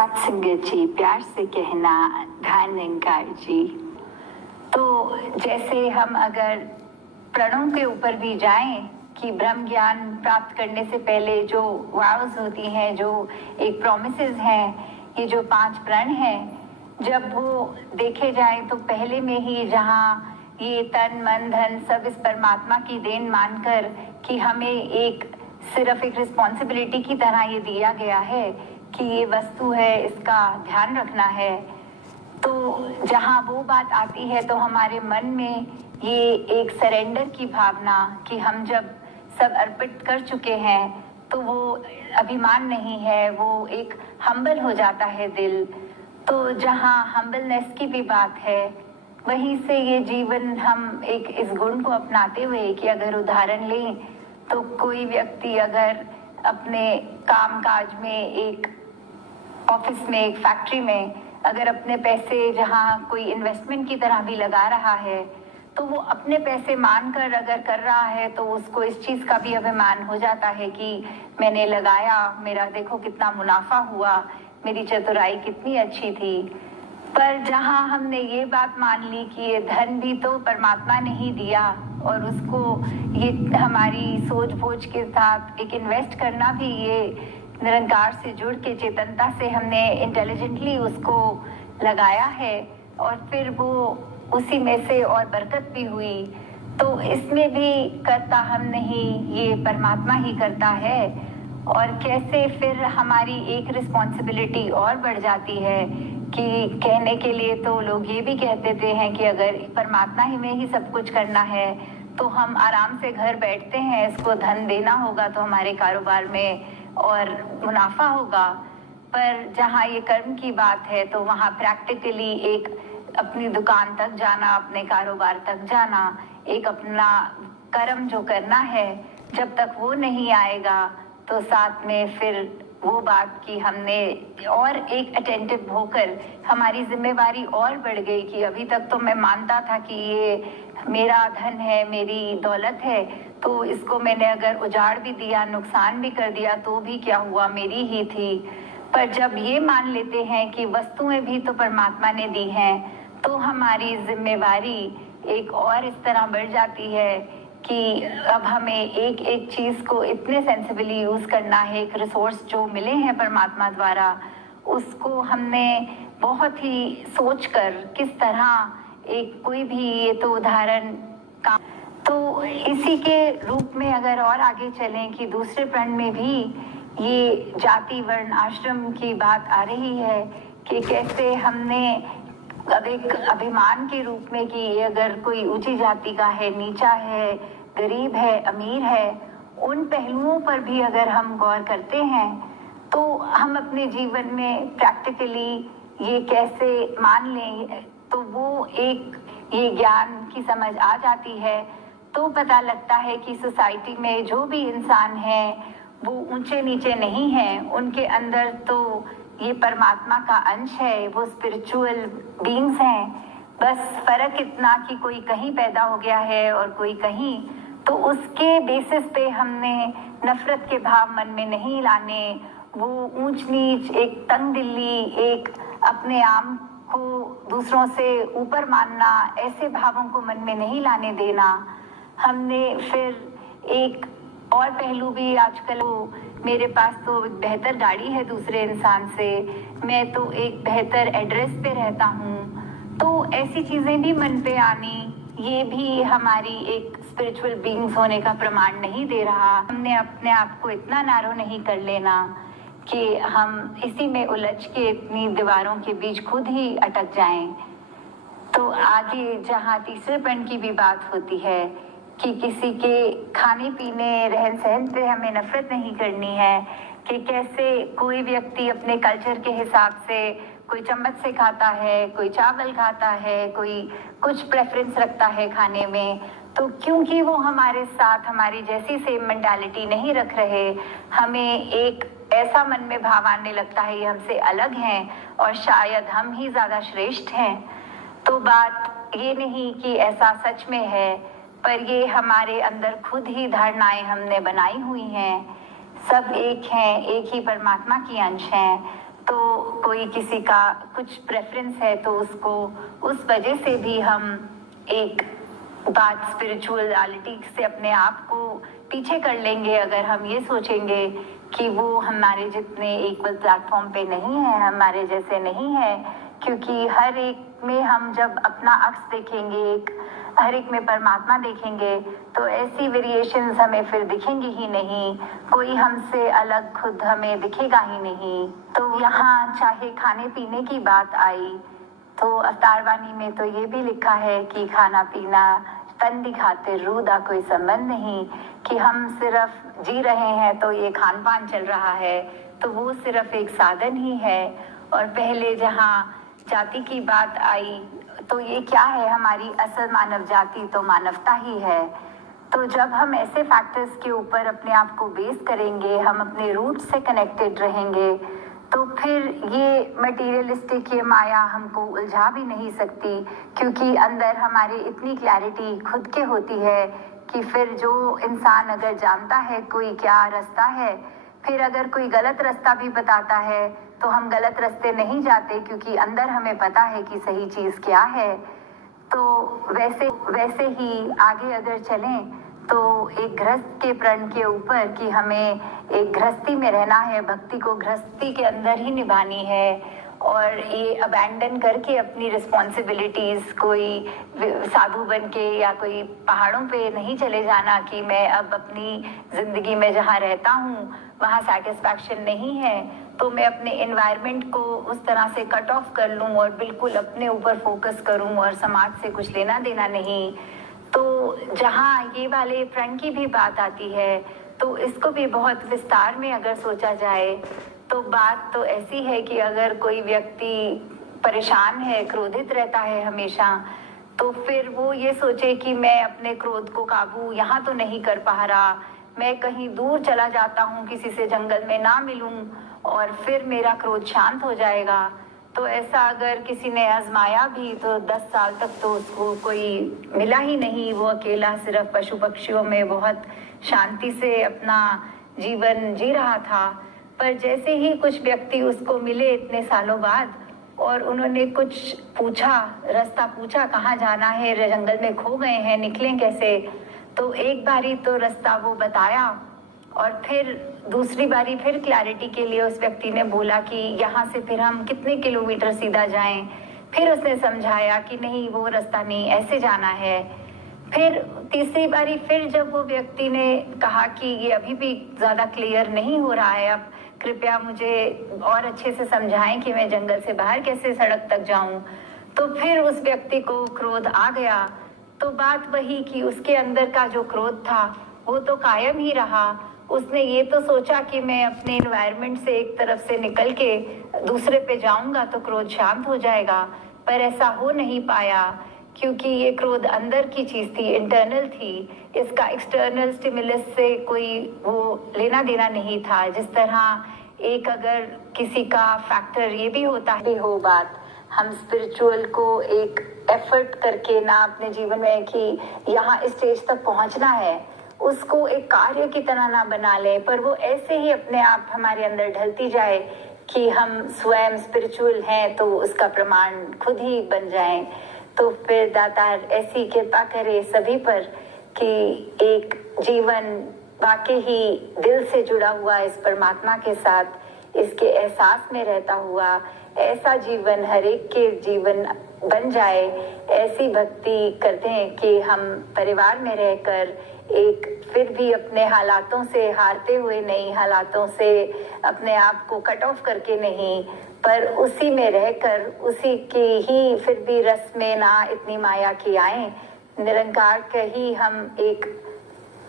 सत्संगत जी, प्यार से कहना ध्यान निरंकार जी। तो जैसे हम अगर प्रणों के ऊपर भी जाएं कि ब्रह्म ज्ञान प्राप्त करने से पहले जो वाउज होती हैं, जो एक प्रोमिसेस हैं, ये जो 5 प्रण हैं, जब वो देखे जाएं तो पहले में ही जहाँ ये तन मन धन सब इस परमात्मा की देन मानकर कि हमें एक सिर्फ एक रिस्पॉन्सिबिलिटी की तरह ये दिया गया है कि ये वस्तु है, इसका ध्यान रखना है। तो जहाँ वो बात आती है तो हमारे मन में ये एक सरेंडर की भावना कि हम जब सब अर्पित कर चुके हैं तो वो अभिमान नहीं है, वो एक हम्बल हो जाता है दिल। तो जहाँ हम्बलनेस की भी बात है, वहीं से ये जीवन हम एक इस गुण को अपनाते हुए कि अगर उदाहरण लें तो कोई व्यक्ति अगर अपने काम काज में, एक ऑफिस में, एक फैक्ट्री में अगर अपने पैसे जहाँ कोई इन्वेस्टमेंट की तरह भी लगा रहा है तो वो अपने पैसे मानकर अगर कर रहा है तो उसको इस चीज़ का भी अभिमान हो जाता है कि मैंने लगाया, मेरा देखो कितना मुनाफा हुआ, मेरी चतुराई कितनी अच्छी थी। पर जहाँ हमने ये बात मान ली कि ये धन भी तो परमात्मा ने ही दिया और उसको ये हमारी सोच बोझ के साथ एक इन्वेस्ट करना भी ये निरंकार से जुड़ के चेतनता से हमने इंटेलिजेंटली उसको लगाया है और फिर वो उसी में से और बरकत भी हुई। तो इसमें भी करता हम नहीं, ये परमात्मा ही करता है। और कैसे फिर हमारी एक रिस्पॉन्सिबिलिटी और बढ़ जाती है कि कहने के लिए तो लोग ये भी कह देते हैं कि अगर परमात्मा ही में ही सब कुछ करना है तो हम आराम से घर बैठते हैं, इसको धन देना होगा तो हमारे कारोबार में और मुनाफा होगा। पर जहाँ ये कर्म की बात है तो वहाँ प्रैक्टिकली एक अपनी दुकान तक जाना, अपने कारोबार तक जाना, एक अपना कर्म जो करना है, जब तक वो नहीं आएगा तो साथ में फिर वो बात कि हमने और एक अटेंटिव होकर हमारी जिम्मेवारी और बढ़ गई कि अभी तक तो मैं मानता था कि ये मेरा धन है, मेरी दौलत है, तो इसको मैंने अगर उजाड़ भी दिया, नुकसान भी कर दिया तो भी क्या हुआ, मेरी ही थी। पर जब ये मान लेते हैं कि वस्तुएं भी तो परमात्मा ने दी हैं तो हमारी जिम्मेवारी एक और इस तरह बढ़ जाती है कि अब हमें एक एक चीज़ को इतने सेंसिबली यूज़ करना है। एक रिसोर्स जो मिले हैं परमात्मा द्वारा उसको हमने बहुत ही सोचकर किस तरह एक कोई भी ये तो उदाहरण का। तो इसी के रूप में अगर और आगे चलें कि दूसरे प्रण में भी ये जाति वर्ण आश्रम की बात आ रही है कि कैसे हमने अब एक अभिमान के रूप में कि अगर कोई ऊंची जाति का है, नीचा है, गरीब है, अमीर है, उन पहलुओं पर भी अगर हम गौर करते हैं तो हम अपने जीवन में प्रैक्टिकली ये कैसे मान लें तो वो एक ये ज्ञान की समझ आ जाती है। तो पता लगता है कि सोसाइटी में जो भी इंसान हैं वो ऊंचे नीचे नहीं हैं, उनके अंदर तो ये परमात्मा का अंश है, वो स्पिरिचुअल बीइंग्स हैं। बस फर्क इतना कि कोई कहीं पैदा हो गया है और कोई कहीं, तो उसके बेसिस पे हमने नफरत के भाव मन में नहीं लाने, वो ऊंच नीच, एक तंग दिल्ली, एक अपने आप को दूसरों से ऊपर मानना, ऐसे भावों को मन में नहीं लाने देना। हमने फिर एक और पहलू भी आजकल, मेरे पास तो बेहतर गाड़ी है दूसरे इंसान से, मैं तो एक बेहतर एड्रेस पे रहता हूँ, तो ऐसी चीज़ें भी मन पे आनी, ये भी हमारी एक स्पिरिचुअल बीइंग्स होने का प्रमाण नहीं दे रहा। हमने अपने आप को इतना नैरो नहीं कर लेना कि हम इसी में उलझ के इतनी दीवारों के बीच खुद ही अटक जाएं। तो आगे जहाँ तीसरे प्रण की भी बात होती है कि किसी के खाने पीने रहन सहन पे हमें नफरत नहीं करनी है, कि कैसे कोई व्यक्ति अपने कल्चर के हिसाब से कोई चम्मच से खाता है, कोई चावल खाता है, कोई कुछ प्रेफरेंस रखता है खाने में, तो क्योंकि वो हमारे साथ हमारी जैसी सेम मेंटालिटी नहीं रख रहे, हमें एक ऐसा मन में भाव आने लगता है ये हमसे अलग हैं और शायद हम ही ज़्यादा श्रेष्ठ हैं। तो बात ये नहीं कि ऐसा सच में है, पर ये हमारे अंदर खुद ही धारणाएं हमने बनाई हुई हैं। सब एक हैं, एक ही परमात्मा की अंश हैं, तो कोई किसी का कुछ प्रेफरेंस है तो उसको उस वजह से भी हम एक बात स्पिरिचुअलिटी से अपने आप को पीछे कर लेंगे अगर हम ये सोचेंगे कि वो हमारे जितने इक्वल प्लेटफॉर्म पे नहीं है, हमारे जैसे नहीं है। क्योंकि हर एक में हम जब अपना अक्स देखेंगे, हर एक में परमात्मा देखेंगे, तो ऐसी वेरिएशंस हमें फिर दिखेंगी ही नहीं, कोई हमसे अलग खुद हमें दिखेगा ही नहीं। तो यहाँ चाहे खाने पीने की बात आई तो अवतार वाणी में तो ये भी लिखा है कि खाना पीना तन दिखाते रूह दा कोई संबंध नहीं, कि हम सिर्फ जी रहे हैं तो ये खान पान चल रहा है, तो वो सिर्फ एक साधन ही है। और पहले जहाँ जाति की बात आई तो ये क्या है, हमारी असल मानव जाति तो मानवता ही है। तो जब हम ऐसे फैक्टर्स के ऊपर अपने आप को बेस करेंगे, हम अपने रूट से कनेक्टेड रहेंगे, तो फिर ये मटेरियलिस्टिक ये माया हमको उलझा भी नहीं सकती, क्योंकि अंदर हमारे इतनी क्लैरिटी खुद के होती है कि फिर जो इंसान अगर जानता है कोई क्या रास्ता है, फिर अगर कोई गलत रास्ता भी बताता है तो हम गलत रास्ते नहीं जाते, क्योंकि अंदर हमें पता है कि सही चीज़ क्या है। तो वैसे ही आगे अगर चलें तो एक गृहस्थ के प्रण के ऊपर कि हमें एक गृहस्थी में रहना है, भक्ति को गृहस्थी के अंदर ही निभानी है, और ये अबैंडन करके अपनी रिस्पॉन्सिबिलिटीज़ कोई साधु बन के या कोई पहाड़ों पे नहीं चले जाना कि मैं अब अपनी ज़िंदगी में जहाँ रहता हूँ वहाँ सेटिस्फैक्शन नहीं है तो मैं अपने एनवायरनमेंट को उस तरह से कट ऑफ कर लूँ और बिल्कुल अपने ऊपर फोकस करूँ और समाज से कुछ लेना देना नहीं। तो जहाँ ये वाले प्रण की भी बात आती है तो इसको भी बहुत विस्तार में अगर सोचा जाए तो बात तो ऐसी है कि अगर कोई व्यक्ति परेशान है, क्रोधित रहता है हमेशा, तो फिर वो ये सोचे कि मैं अपने क्रोध को काबू यहाँ तो नहीं कर पा रहा, मैं कहीं दूर चला जाता हूँ, किसी से जंगल में ना मिलूँ और फिर मेरा क्रोध शांत हो जाएगा। तो ऐसा अगर किसी ने आजमाया भी तो 10 साल तक तो उसको कोई मिला ही नहीं, वो अकेला सिर्फ पशु पक्षियों में बहुत शांति से अपना जीवन जी रहा था। पर जैसे ही कुछ व्यक्ति उसको मिले इतने सालों बाद और उन्होंने कुछ पूछा, रास्ता पूछा कहाँ जाना है, जंगल में खो गए हैं, निकलें कैसे, तो एक बारी तो रास्ता वो बताया और फिर दूसरी बारी फिर क्लैरिटी के लिए उस व्यक्ति ने बोला कि यहाँ से फिर हम कितने किलोमीटर सीधा जाएं। फिर उसने समझाया कि नहीं वो रास्ता नहीं, ऐसे जाना है। फिर तीसरी बारी फिर जब वो व्यक्ति ने कहा कि ये अभी भी ज़्यादा क्लियर नहीं हो रहा है, अब कृपया मुझे और अच्छे से समझाएं कि मैं जंगल से बाहर कैसे सड़क तक जाऊं, तो फिर उस व्यक्ति को क्रोध आ गया। तो बात वही कि उसके अंदर का जो क्रोध था वो तो कायम ही रहा। उसने ये तो सोचा कि मैं अपने एनवायरनमेंट से एक तरफ से निकल के दूसरे पे जाऊंगा तो क्रोध शांत हो जाएगा, पर ऐसा हो नहीं पाया क्योंकि ये क्रोध अंदर की चीज़ थी, इंटरनल थी, इसका एक्सटर्नल स्टिमुलस से कोई वो लेना देना नहीं था। जिस तरह एक अगर किसी का फैक्टर ये भी होता है हो बात, हम स्पिरिचुअल को एक एफर्ट करके ना अपने जीवन में कि यहाँ स्टेज तक पहुँचना है, उसको एक कार्य की तरह ना बना ले, पर वो ऐसे ही अपने आप हमारे अंदर ढलती जाए कि हम स्वयं स्पिरिचुअल हैं तो उसका प्रमाण खुद ही बन जाए। तो फिर दातार ऐसी कृपा करे सभी पर कि एक जीवन वाकई ही दिल से जुड़ा हुआ इस परमात्मा के साथ, इसके एहसास में रहता हुआ ऐसा जीवन हर एक के जीवन बन जाए। ऐसी भक्ति करते हैं कि हम परिवार में रहकर एक फिर भी अपने हालातों से हारते हुए नहीं, हालातों से अपने आप को कट ऑफ करके नहीं, पर उसी में रहकर उसी की ही फिर भी रस में ना इतनी माया की आए, निरंकार का ही हम एक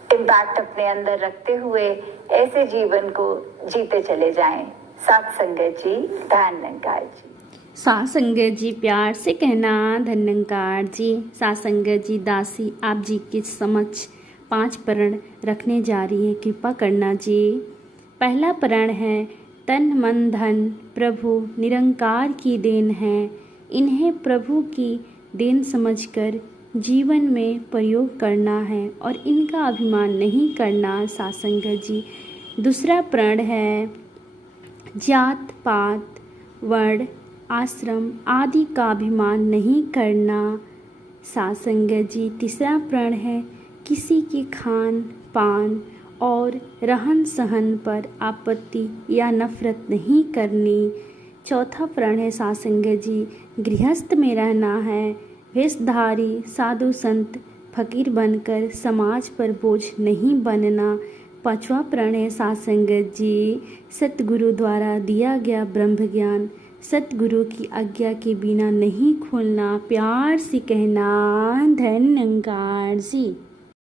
इम्पैक्ट अपने अंदर रखते हुए ऐसे जीवन को जीते चले जाएं। साथ संगत जी, धन्यंकार जी। साथ संगत जी प्यार से कहना धन्यंकार जी। साथ संगत जी दासी आप जी के समक्ष 5 प्रण रखने जा रही है, कृपा करना जी। पहला प्रण है तन मन धन प्रभु निरंकार की देन है, इन्हें प्रभु की देन समझकर जीवन में प्रयोग करना है और इनका अभिमान नहीं करना। साथ संगत जी दूसरा प्रण है जात पात वर्ण आश्रम आदि का अभिमान नहीं करना। सासंगत जी तीसरा प्रण है किसी के खान पान और रहन सहन पर आपत्ति या नफरत नहीं करनी। चौथा प्रण है सासंगत जी गृहस्थ में रहना है, वेशधारी साधु संत फकीर बनकर समाज पर बोझ नहीं बनना। पांचवा प्रण है सासंगत जी सतगुरु द्वारा दिया गया ब्रह्म ज्ञान सतगुरु की आज्ञा के बिना नहीं खोलना। प्यार से कहना धन्यवाद जी।